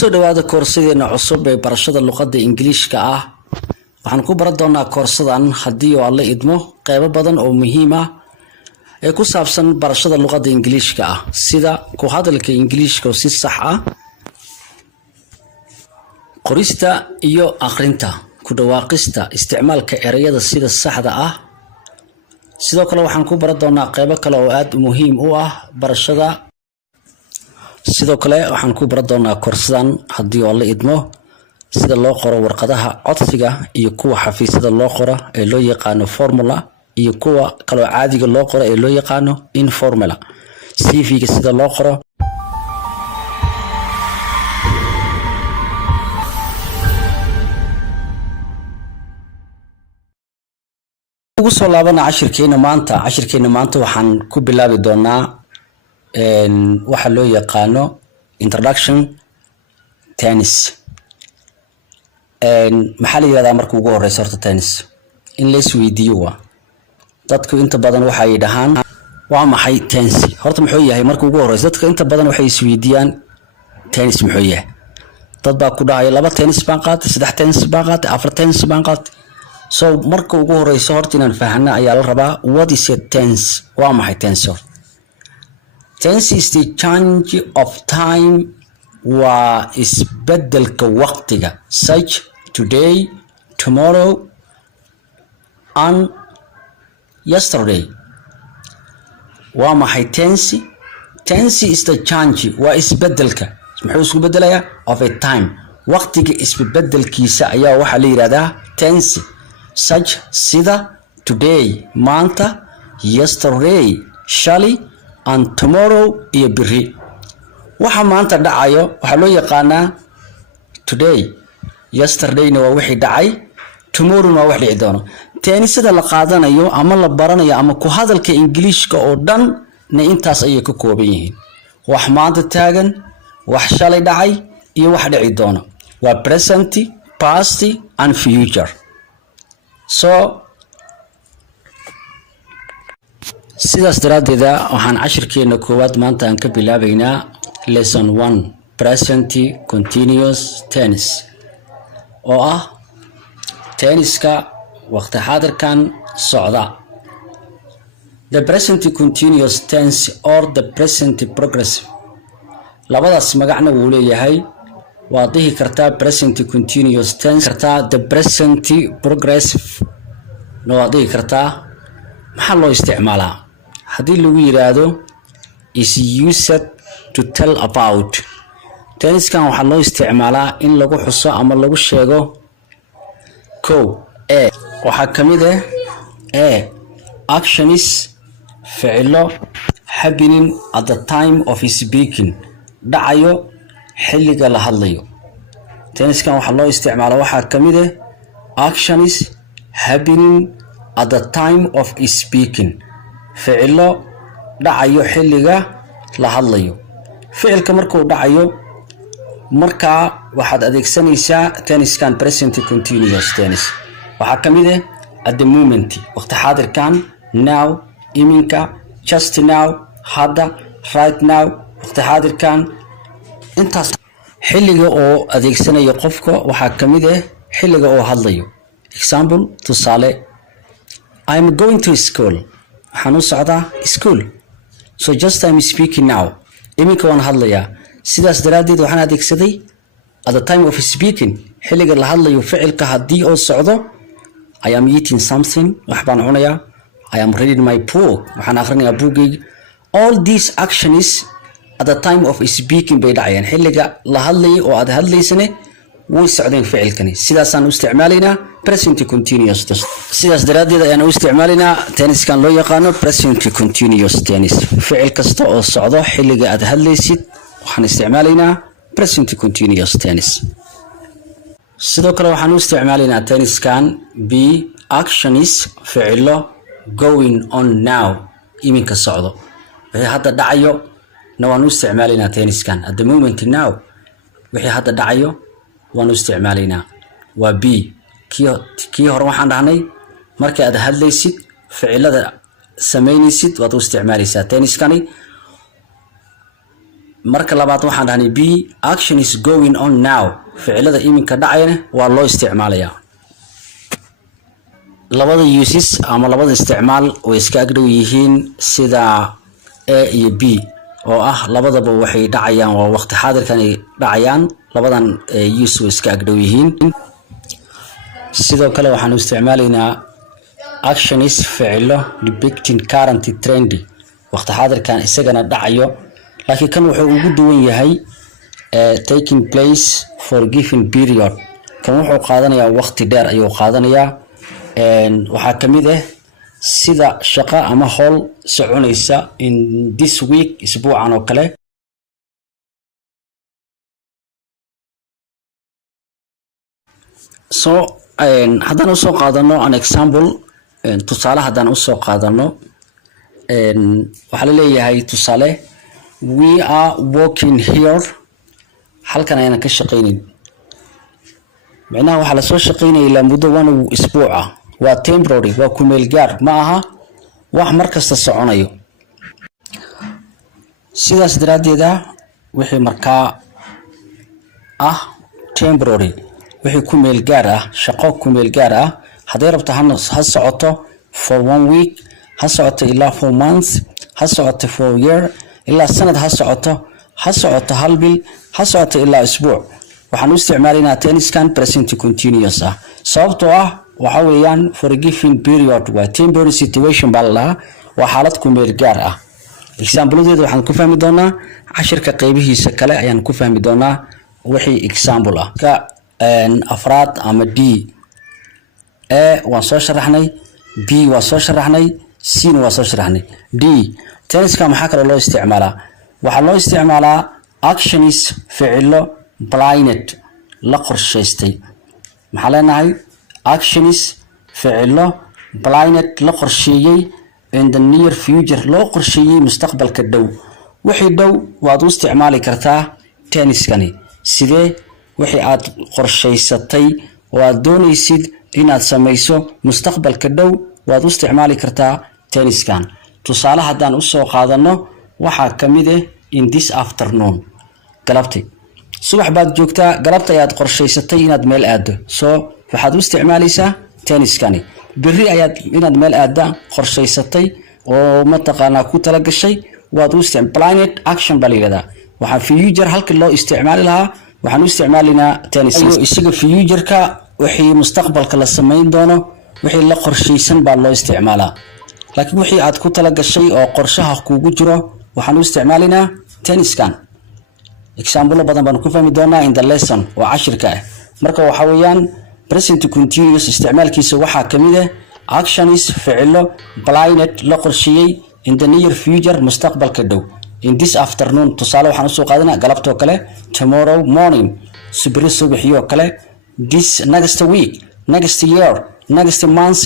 kusoo dhawaada koorsadeena cusub ee barashada luqadda Ingiriiska ah. Waxaan ku baran doonaa koorsadan haddii oo alla idmo qaybo badan oo muhiim ah ee ku saabsan barashada luqadda Ingiriiska ah, sida ku hadalka Ingiriiska oo si sax ah, qorista iyo akhrinta, ku dhawaaqista, isticmaalka erayada sida saxda ah. Sidoo kale waxaan ku baran doonaa qaybo kale oo aad muhiim u ah barashada. sidoo kale waxaan ku baran doonaa koorsadan haddii oo la idmo sida loo qoro warqadaha codsiga iyo kuwa xafiisyada loo qoro ee loo yaqaano formula iyo kuwa kale caadiga loo qoro ee loo yaqaano informal. CV-ga sida loo qoro. ugu soo laabana cashirkeena maanta waxaan ku bilaabi doonaa waxa loo yaqaano introduction tennis. maxaa la yiraahdaa marka ugu horeysa horta tennis in la isweydiiyo waa dadku inta badan waxay dhahaan waa maxay tennis horta muxuu yahay marka ugu horeysa dadka inta badan waxay isweydiiyaan tennis muxuu yahay. dad baa ku dhahay 2 tennis baan qaatay 3 tennis baan qaatay 4 tennis baan qaatay. so marka ugu horeysa horta inaan fahanno ayaa la rabaa what is a tense. waa maxay tense? Tense is the change of time waa isbedelka waqtiga such today, tomorrow and yesterday. waa maxay tense? Tense is the change waa isbedelka muxuu isku bedelayaa of a time waqtiga isbedelkiisa ayaa waxa la yiraahdaa tense. such sida today maanta, yesterday shalay and tomorrow iyo biri. waxa maanta dhacayo waxa loo yaqaanaa today, yesterday waa wixii dhacay, tomorrow waa wax dhici doono. tennisada la qaadanayo ama la baranayo ama ku hadalka Ingiriiska oo dhan na intaas ayay ka kooban yihiin. wax maanta taagan, wax shalay dhacay iyo wax dhici doono. waa present, past and future. so sidaas daraadeed waxaan cashirkeena koowaad maanta aan ka bilaabaynaa lesson 1 present continuous tense oo ah tenniska waqti xaadirkan socda. The present continuous tense or the present progressive labadaas magacna wuu leeyahay. waa dhihi kartaa present continuous tense kartaa the present progressive no waa dhihi kartaa. maxaa loo isticmaalaa haddii lagu yiraahdo is used to tell about. tenniskan waxaa loo isticmaalaa in lagu xuso ama lagu sheego waxaa kamid ah actions ficilo happening at the time of speaking dhacayo xilliga la hadlayo. tenniskan waxaa loo isticmaalaa waxaa kamid ah actions happening at the time of speaking ficilo dhacayo xilliga la hadlayo. ficilka markuu dhacayo markaa waxaad adeegsanaysaa tenniskan present continuous tense. waxaa kamid ah at the moment waqti xaadirkan, now iminka, just now hadda, right now waqti xaadirkan. intaas xilliga oo adeegsanayo qofka waxaa kamid ah xilliga oo hadlayo. example tusaale I'm going to school. waxaan u socdaa school. so just I'm speaking now. iminka waan hadlayaa. sidaas daraadeed waxaan adeegsaday at the time of speaking xilliga la hadlayo ficilka haddii oo socdo. I am eating something. wax baan cunayaa. I am reading my book. waxaan akhrinayaa buugayga. all these actions at the time of speaking bay dhacayaan xilliga la hadlayay oo aad hadlaysane way socdeen ficilkani. sidaasaan u isticmaalaynaa present continuous tense. sidaas daraadeed ayaan u isticmaalaynaa tenniskan loo yaqaano present continuous tense. ficil kasta oo socdo xilliga aad hadlaysid waxaan isticmaalaynaa present continuous tense. sidoo kale waxaan u isticmaalaynaa tenniskan be actions ficilo going on now iminka socdo wixii hadda dhacayo na waan u isticmaalaynaa tenniskan at the moment now wixii hadda dhacayo waan u isticmaalaynaa. waa be kii hore waxaan dhahnay markii aad hadlaysid ficilada sameynaysid waad u isticmaalaysaa tenniskani. marka labaad waxaan dhahnay B action is going on now ficilada iminka dhacayna waa loo isticmaalayaa labada uses ama labada isticmaal way iska agdhow yihiin sida A iyo B oo ah labadaba waxay dhacayaan waa waqti xaadirkan ay dhacayaan labadan use way iska agdhow yihiin sidoo kale waxaan isticmaalaynaa action is ficilo depicting current trend waqti xaadirkan isagana dhacayo laakiin kan wuxuu ugu duwan yahay taking place for given period kan wuxuu qaadanayaa waqti dheer ayuu qaadanayaa waxaa kamid ah sida shaqo ama hawl soconaysa in this week isbuucan oo kale so haddaan usoo qaadano an example tusaale haddaan usoo qaadano waxaa la leeyahay tusaale we are working here halkan ayaan ka shaqeynin macnaha waxaa la soo shaqeynaya ilaa muddo one isbuuc ah waa temporary waa ku meel gaar ma aha wax markasta soconayo sidaas daraadeed wixii markaa ah temporary wixii ku meel gaar ah shaqo ku meel gaar ah haday rabto ha socoto for 1 week ha socoto ilaa 4 months ha socoto for year ilaa sanad ha socoto hal bil ha socoto ilaa isbuuc waxaan u isticmaalaynaa tenniskan present continuous ah sababtoo ah waxa weeyaan for a given period waa temporary situation balla waa xaalad ku meel gaar ah example-deedu waxaan ku fahmi doonaa cashirka qaybihiisa kale ayaan ku fahmi doonaa wixii example ah ka afraad ama D A waan soo sharaxnay B waan soo sharaxnay C waan soo sharaxnay D tenniska maxaa kale loo isticmaalaa waxaa loo isticmaalaa action is ficilo planned la qorshaystay maxaa leenahay action is ficilo planned la qorsheeyay in the near future loo qorsheeyay mustaqbalka dhow wixii dhow waad u isticmaali kartaa tenniskani sidee wixii aad qorshaysatay oo aad doonaysid inaad samayso mustaqbalka dhow waad u isticmaali kartaa tenniskan tusaale haddaan u soo qaadano waxaa kamid ah in this afternoon galabtii subax baad joogtaa galabta ayaad qorshaysatay inaad meel aado soo waxaad u isticmaalaysaa tenniskani berri ayaad inaad meel aada qorshaysatay oo mataqaanaa ku tala gashay waad u planned action baa la yidhahdaa waxaa future halka loo isticmaali lahaa waxaan u isticmaalinaa tennis isaga future-ka wixii mustaqbalka la samayn doono wixii la qorshaysan baa loo isticmaalaa laakiin wixii aad ku tala gashay oo qorshaha kuugu jiro waxaan u isticmaalinaa tenniskan example badan baan ku fahmi doonaa in the lesson oo cashirka ah marka waxa weeyaan present continuous isticmaalkiisa waxaa kamid ah action is ficilo planned la qorsheeyay in the near future mustaqbalka dhow in this afternoon tusaale waxaan usoo qaadanaa galabtoo kale tomorrow morning subri subaxiyoo kale this next week next year next month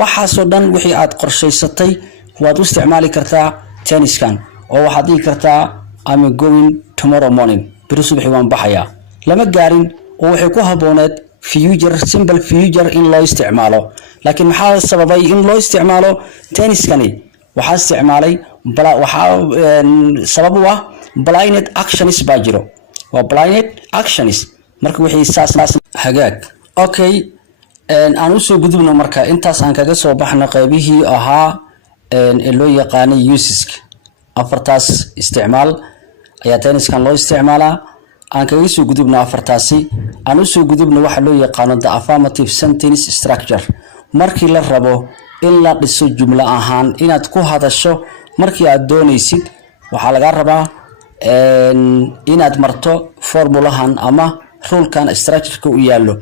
waxaasoo dhan wixii aad qorshaysatay waad u isticmaali kartaa tenniskan oo waxaad dhihi kartaa I'm going tomorrow morning beri subaxi waan baxayaa lama gaarin oo waxay ku habooneed future simple future in loo isticmaalo laakiin maxaa sababay in loo isticmaalo tenniskani waxaa isticmaalay waxaa sabab u ah planned actions baa jiro waa planned actions marka wixii saas hagaag okay aan u soo gudubno marka intaas aan kaga soo baxno qaybihii ahaa ee loo yaqaanay uses afartaas isticmaal ayaa tenniskan loo isticmaalaa aan kaga soo gudubno afartaasi aan u soo gudubno waxa loo yaqaano the affirmative sentence structure markii la rabo in la dhiso jumlo ahaan inaad ku hadasho markii aad doonaysid waxaa laga rabaa inaad marto formulahan ama rulkan structure-ka u yaalo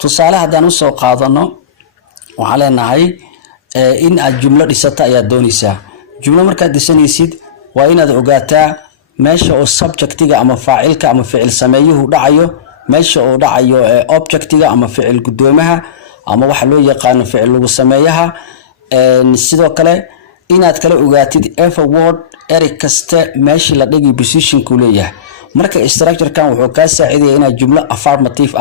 tusaale haddaan u soo qaadano waxaa leenahay in aad jumlo dhisato ayaad doonaysaa jumlo markaad dhisanaysid waa inaad ogaataa meesha oo subjectiga ama faacilka ama ficil sameeyuhu dhacayo meesha oo dhacayo objectiga ama ficil gudoomaha ama waxa loo yaqaan ficil lagu sameeyaha sidoo kale inaad kala ogaatid every word eric kasta meeshii la dhigi position ku leeyahay marka structure-kan wuxuu ka saacidayaa inaad jumlo affirmative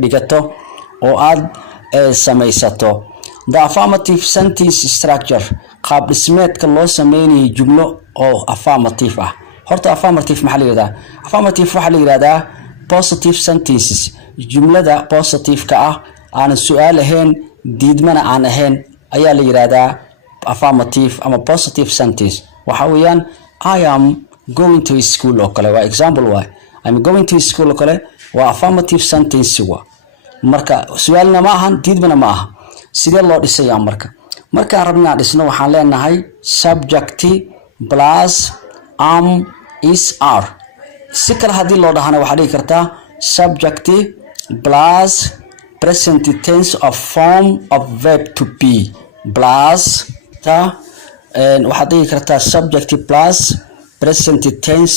dhigato oo aad samaysato the affirmative sentence structure qaab dhismeedka loo sameeyay jumlo oo affirmative ah horta affirmative maxaa la yiraahdaa affirmative waxaa la yiraahdaa positive sentences jumlada positive ka ah aan su'aal ahayn diidmana aan ahayn ayaa la yiraahdaa affirmative ama positive sentence waxa weeyaan I am going to school oo kale waa example waa I'm going to school oo kale waa affirmative sentence waa marka su'aalna ma ahan diidmana ma aha sidee loo dhisayaa marka rabnaa dhisno waxaan leenahay subject plus am is are si kale hadii loo dhahana waxa dhigi kartaa subject plus present tense of form of verb to be plus waxa dhigi kartaa subject plus present tense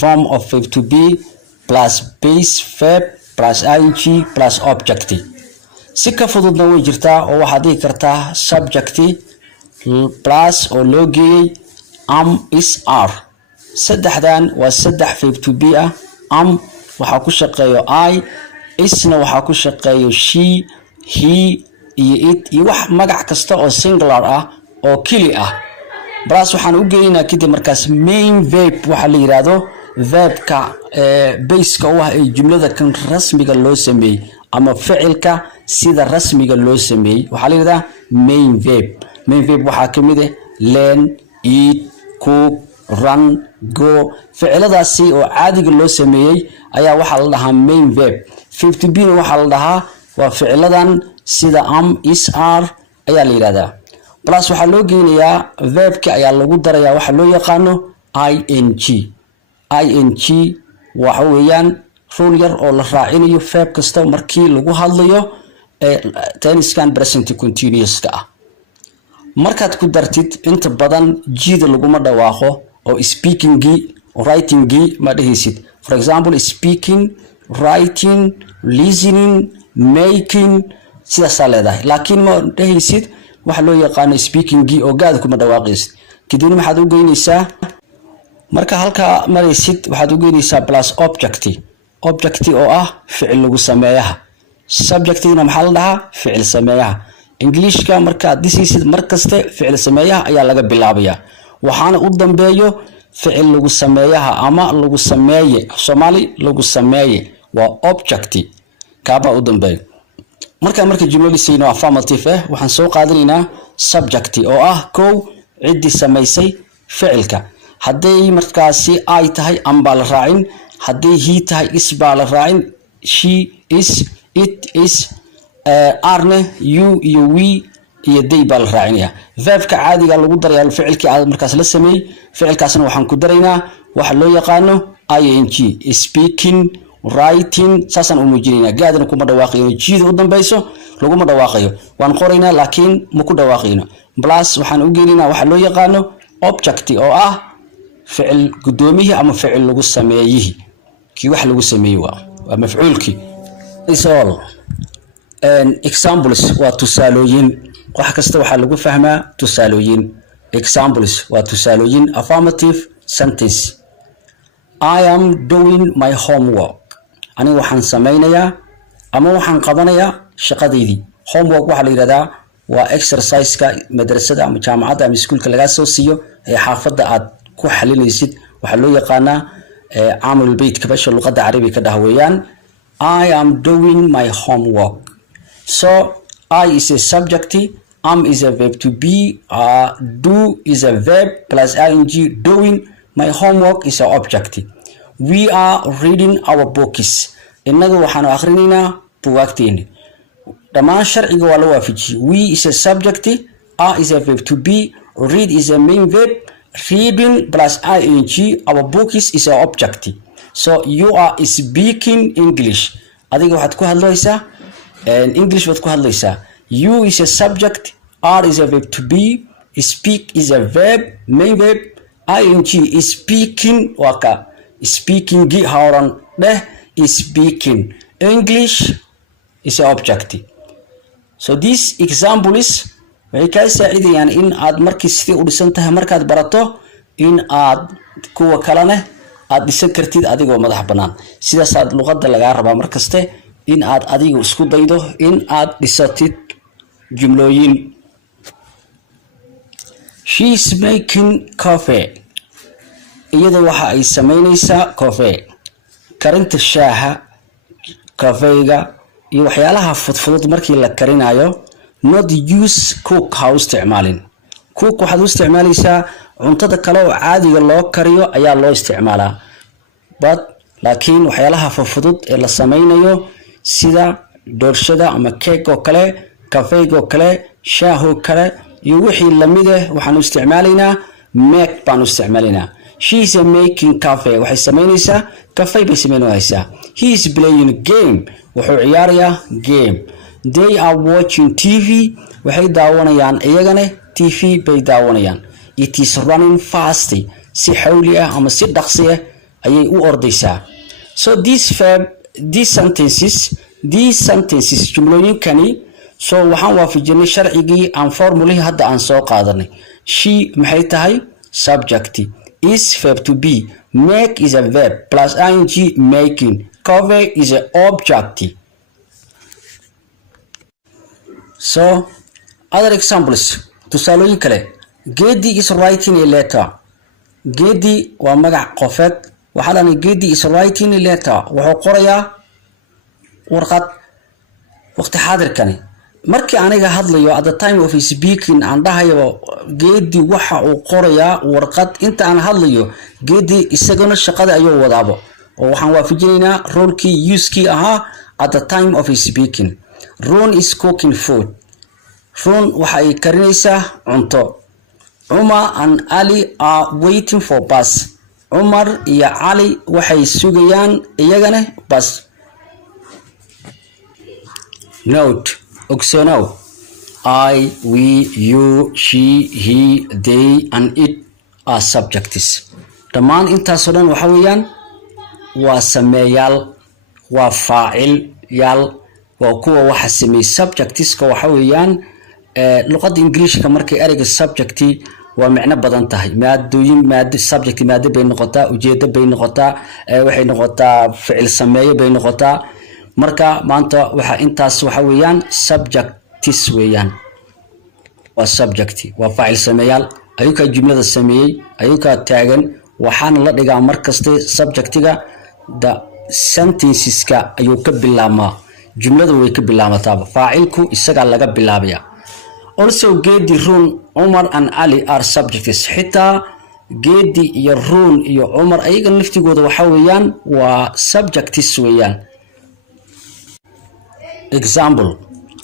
form of verb to be plus base verb plus ing plus object si ka fududna way jirtaa oo waxa dhigi kartaa subject plus oo loo geeyay am is are saddexdan waa saddex verb to be ah am waxa ku shaqeeyo I isna waxa ku shaqeeyo she he iyo it iyo wax magac kasta oo singular ah oo kili ah plus waxaan u geeynaa kadib markaas main verb waxa la yiraahdo verbka base-ka u ah ee jumlada kan rasmiga loo sameeyay ama ficilka sida rasmiga loo sameeyay waxa la yiraahdaa main verb waxa kamid ah learn eat cook run go ficiladaasi oo caadiga loo sameeyay ayaa waxa la dhahaa main verb 50b waxa la dhahaa waa ficiladan sida am is are ayaa la yiraahdaa plus waxa loo geynayaa verbka ayaa lagu darayaa waxa loo yaqaano ing waxa weeyaan rule yar oo la raacinayo verb kasta markii lagu hadlayo tense-kan present continuous ka ah markaad ku dartid inta badan jida laguma dhawaaqo oo speaking writing ma dhehaysid for example speaking writing listening making sidaas leedahay laakiin ma dhehaysid waxa loo yaqaan speaking oo gaad kuma dhawaaqaysid kadib maxaad u geynaysaa marka halka maraysid waxaad u geynaysaa plus object oo ah ficil lagu sameeyaha subject-na maxaa la dhahaa ficil sameeyaha Englishka marka dhisisid markaste ficil sameeyaha ayaa laga bilaabayaa waxaana u dambeeyo ficil lagu sameeyaha ama lagu sameeye Soomaali lagu sameeye waa object kaaba u dambeeyo marka jumladii affirmative waxaan soo qaadanaynaa subject oo ah kow cidii sameysay ficilka haday markaasi ay tahay am baa la raacin haday he tahay is baa la raacin she is it is arne you iyo we iyo they baa la raacinaya verbka caadiga lagu darayaa ficilkii aad markaas la sameeyay ficilkaasna waxaan ku daraynaa waxa loo yaqaano ing speaking writing saasan u muujinayna gaadana kuma dhawaaqayno jiida u dambayso laguma dhawaaqayo waan qoraynaa laakiin ma ku dhawaaqayno plus waxaan u gelinaa waxa loo yaqaano object oo ah ficil gudoomiye ama ficil lagu sameeyay kii wax lagu sameeyay waa mafcuulkii is all examples waa tusaalooyin wax kasta waxa lagu fahmaa tusaalooyin examples waa tusaalooyin affirmative sentence I am doing my homework aniga waxaan sameynayaa ama waxaan qabanayaa shaqadeydii homework waxa la yiraahdaa waa exercise-ka madrasada ama jaamacadda ama iskuulka laga soo siiyo ee xaafadda aad ku xalinaysid waxa loo yaqaanaa amal bayt ka basha luqadda carabiga ka weeyaan I am doing my homework so I is a subject am is a verb to be do is a verb plus ing doing my homework is an object we are reading our books innagu waxaan akhrineynaa buugaagteena dhamaan sharciga waa la waafajiyay we is a subject are is a verb to be read is a main verb reading plus ing our books is an object so you are speaking English adiga waxaad ku hadlaysaa English waad ku hadlaysaa you is a subject are is a verb to be speak is a verb main verb ing is speaking waka speaking hauran deh is speaking English is an object so this example is waxay ka saacidayaan in aad markii sidii u dhisan tahay markaad barato in aad kuwa kalena aad dhisan kartid adigoo madax banaan sidaas aad luqadda laga rabaa markaste in aad adigu isku daydo in aad dhisatid jumlooyin she is making coffee iyada waxa ay sameynaysaa coffee karinta shaaha kafeega iyo waxyaalaha fudfudud markii la karinayo not use cook ha u isticmaalin cook waxaad u isticmaalaysaa cuntada kale oo caadiga loo kariyo ayaa loo isticmaalaa but laakiin waxyaalaha fudfudud ee la sameynayo sida doorshada ama cake oo kale kafeega oo kale shaaho kale iyo wixii lamid ah waxaan u isticmaalaynaa make baan u isticmaalaynaa she is making coffee waxay sameynaysaa coffee bay sameynaysaa he is playing a game wuxuu ciyaarayaa game they are watching TV waxay daawanayaan iyagana TV bay daawanayaan it is running fast si xawli ah ama si dhaqsi ah ayay u ordaysaa so these sentences jumlooyinkani so waxaan waafajinay sharcigii aan formulahi hadda aan soo qaadanay she maxay tahay subject is verb to be make is a verb plus ing making cover is an object so other examples tusaalooyin kale Gedi is writing a letter Gedi waa magac qofeed waxaa la Gedi is writing a letter wuxuu qorayaa warqad waqti xaadirkani markii aniga hadlayo at the time of speaking aan dhahayo Gedi waxa uu qorayaa warqad inta aan hadlayo Gedi isaguna shaqada ayuu wadaabo oo waxaan waafajinaynaa role-kii use-kii ahaa at the time of speaking Ron is cooking food Ron waxa ay karinaysaa cunto Umar and Ali are waiting for bus Umar iyo Ali waxay sugayaan iyagana bus Note Oxono I, we, you, she, he, they and it are subjects dhammaan intaas oo dhan waxa weeyaan waa sameeyaal waa faacil yaal waa kuwa waxa sameey subjectska waxa weeyaan luqadda Ingiriiska markay ereyga subject waa macna badan tahay maadooyin subject maado bay noqotaa ujeedo bay noqotaa waxay noqotaa ficil sameeyo bay noqotaa marka maanta waxa intaas waxa weeyaan subjects weeyaan waa subject waa faacil sameeyaal ayuka jumlada sameeyay ayuka taagan waxaan la dhigaa markaste subjectiga the sentenceska ayuu ka bilaabmaa jumladu way ka bilaabmataa faacilku isaga laga bilaabaya also Gedi Ron Umar and Ali are subjects xitaa Gedi iyo Ron iyo Umar ayaga naftigooda waxa weeyaan waa subjects weeyaan example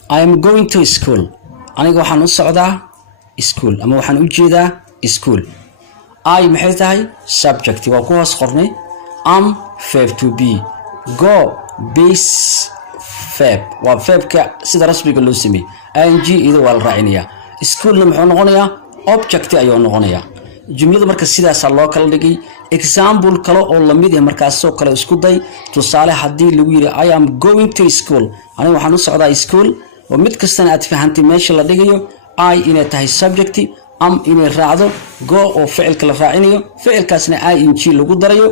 I am going to school aniga waxaan u socdaa school ama waxaan u jeedaa school I maxay tahay subject waa ku hoos qornay am verb to be go base verb waa verbka sida rasmiga loo sameeyay ing ida waa la raacinayaa school muxuu noqonayaa object ayuu noqonayaa jumlada marka sidaas loo kala dhigay example kale oo la mid ah markaas soo kale isku day tusaale hadii lagu yiri I am going to school aniga waxaan u socdaa school oo mid kastana aad fahantay meesha la dhigayo I inay tahay subject am inay raacdo go oo ficilka la raacinayo ficilkaasna ing lagu darayo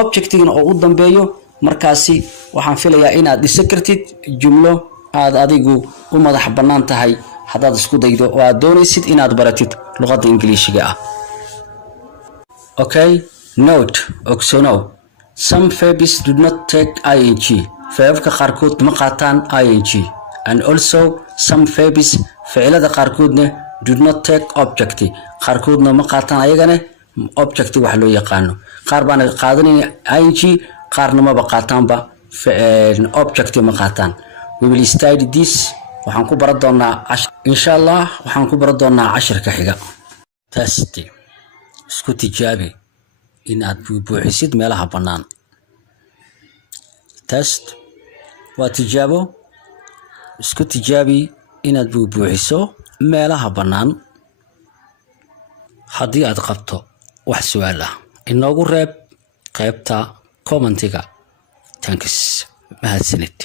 objectigana oo u dambeeyo markaasi waxaan filayaa inaad dhisi kartid jumlo aad adigu u madax banaan tahay hadaad isku daydo oo aad doonaysid inaad baratid luqadda Ingiriisiga ah okay note oxono some verbs do not take ing verbka qaarkood ma qaataan ing and also some verbs ficilada qaarkoodna do not take object qaarkoodna ma qaataan ayagana object wax loo yaqaano qaar baan qaadanay ing qaarna ma qaataanba object ma qaataan we will study this waxaan ku baran doonaa insha Allah waxaan ku baran doonaa casharka xiga test isku tijaabi in aad buuxisid meelaha banaan test waa tijaabo isku tijaabi in aad buuxiso meelaha banaan haddii aad qabto wax su'aal ah inoogu reeb qaybta commentiga thanks mahadsanid